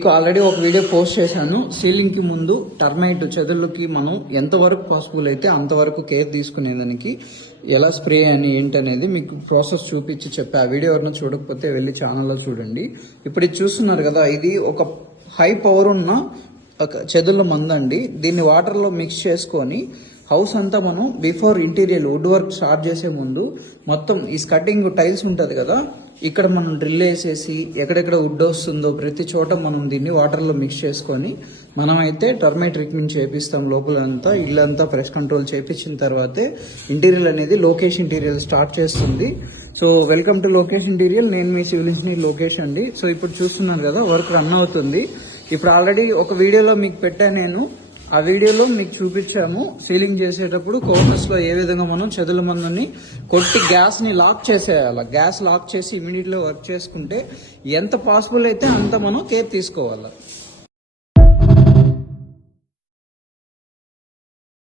మీకు ఆల్రెడీ ఒక video post చేశాను. సీలింగ్ కి ముందు టర్మైట్ చెదలకి మనం ఎంతవరకు పాసిబుల్ అయితే అంతవరకు కేర్ తీసుకునేదానికి ఎలా స్ప్రే అని ఏంటనేది మీకు ప్రాసెస్ చూపించి చెప్పా. ఆ వీడియో ఎవరైనా చూడకపోతే వెళ్ళి ఛానల్లో చూడండి. ఇప్పుడు ఇది చూస్తున్నారు కదా, ఇది ఒక హై పవర్ ఉన్న చెదల మందండి. దీన్ని వాటర్లో మిక్స్ చేసుకొని హౌస్ అంతా మనం before interior wood work start చేసే ముందు మొత్తం ఈ స్కటింగ్ టైల్స్ ఉంటుంది కదా, ఇక్కడ మనం డ్రిల్ వేసేసి ఎక్కడెక్కడ వుడ్ వస్తుందో ప్రతి చోట మనం దీన్ని వాటర్లో మిక్స్ చేసుకొని మనమైతే టర్మైట్ ట్రీట్మెంట్ చేపిస్తాం. లోపలంతా ఇల్లంతా ప్రెస్ కంట్రోల్ చేపించిన తర్వాతే ఇంటీరియర్ అనేది లోకేష్ ఇంటీరియర్ స్టార్ట్ చేస్తుంది. So welcome to Lokesh interior. నేను మీ సివిల్ ఇంజనీర్ లోకేష్ అండి. సో ఇప్పుడు చూస్తున్నారు కదా, వర్క్ రన్ అవుతుంది. ఇప్పుడు ఆల్రెడీ ఒక వీడియోలో మీకు పెట్టాను నేను. ఆ వీడియోలో మీకు చూపించాము సీలింగ్ చేసేటప్పుడు కార్నర్స్ లో ఏ విధంగా మనం చెదల మందుని కొట్టి గ్యాస్ ని లాక్ చేసేయాలి. గ్యాస్ లాక్ చేసి ఇమీడియట్ గా వర్క్ చేసుకుంటే ఎంత పాసిబుల్ అయితే అంత మనం కేర్ తీసుకోవాలి.